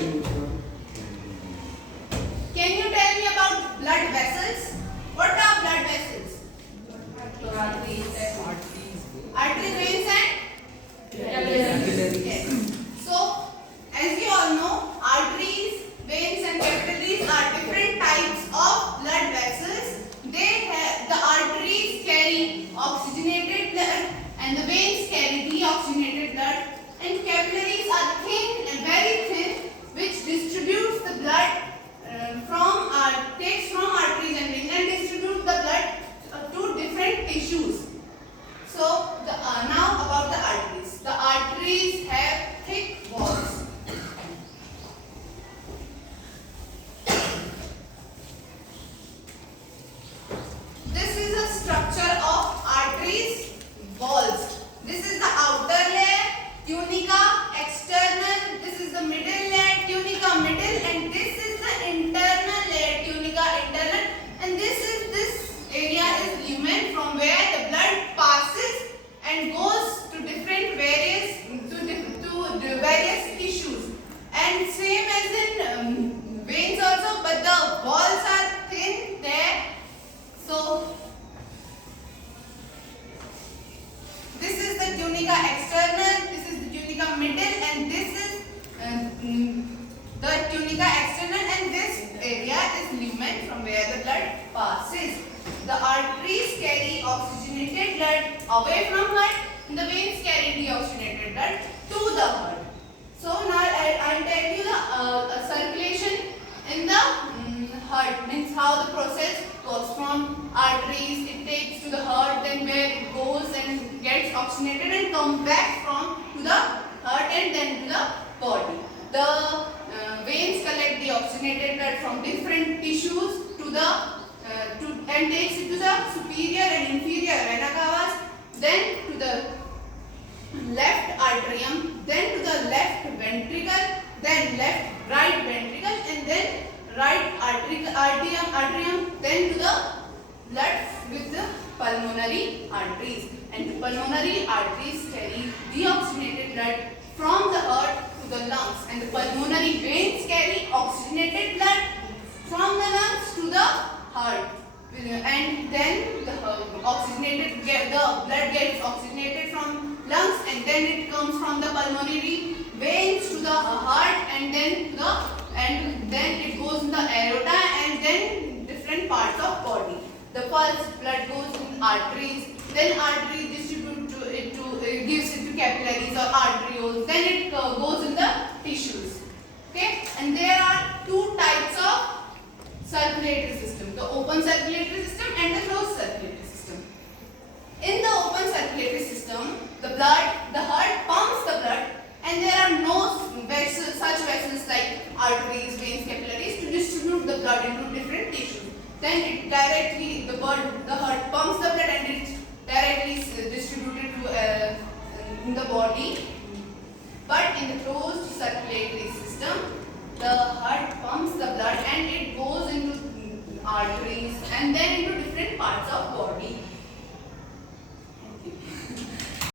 Can you tell me about blood vessels? What are blood vessels? Arteries, veins and yes. So, as you all know, arteries, veins and capillaries are different types of blood vessels. The arteries carry oxygenated blood and the veins carry deoxygenated blood, and capillaries are thin and very thin, which distributes the blood takes from arteries and veins and distributes the blood to different tissues. So now about the arteries. The arteries have thick walls. This is a structure of arteries walls. This is the outer layer, tunica external. This is the middle layer, tunica middle, and this is the internal layer, tunica internal. And this area is lumen, from where the blood passes and goes to different various tissues. And same as in veins also, but the walls are thin there. So this is the tunica external, this is the tunica middle, and this is the tunica external, and this area is lumen, from where the blood passes. The arteries carry oxygenated blood away from heart, and the veins carry deoxygenated blood to the heart. So now I'll tell you the circulation in the heart, means how the process goes from arteries, it takes to the heart, then where it goes and gets oxygenated and comes back to the heart and then to the body. The veins collect the oxygenated blood from different tissues and takes it to the superior and inferior vena cavas, then to the left atrium, then to the left ventricle, then right ventricle, and then right atrium, then to the blood with the pulmonary arteries. And the pulmonary arteries carry deoxygenated blood from the heart to the lungs, and the pulmonary veins carry oxygenated blood from the lungs to the heart. And then the blood gets oxygenated from lungs, and then it comes from the pulmonary veins to the heart, and then it goes in the aorta, and then different parts of body. The first blood goes in arteries, then arteries distribute gives it to capillaries or arterioles, then it goes in the tissues. Okay, and there are two types of circulatory system: the open circulatory system and the closed circulatory system. In the open circulatory system, the heart pumps the blood, and there are no such vessels like arteries, veins, capillaries to distribute the blood into different tissues. Then the heart pumps the blood and it directly distributed to in the body. But in the closed circulatory system, the heart pumps the blood and it goes into arteries and then into different parts of body.